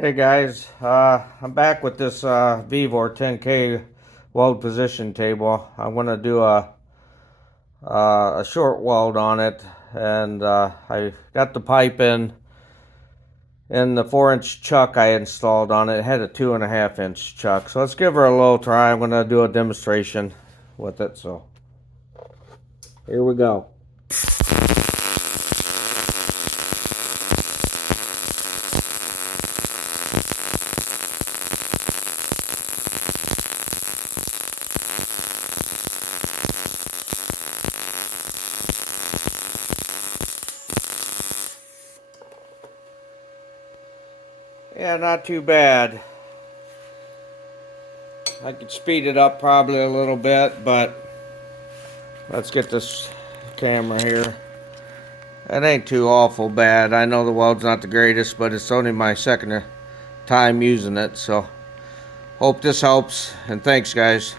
Hey guys, I'm back with this Vevor 10K weld position table. I'm gonna do a short weld on it, and I got the pipe in the 4-inch chuck I installed on it. It had a 2.5-inch chuck, so let's give her a little try. I'm gonna do a demonstration with it. So here we go. Yeah, not too bad. I could speed it up probably a little bit, but let's get this camera here. It ain't too awful bad. I know the weld's not the greatest, but it's only my second time using it, so hope this helps, and thanks guys.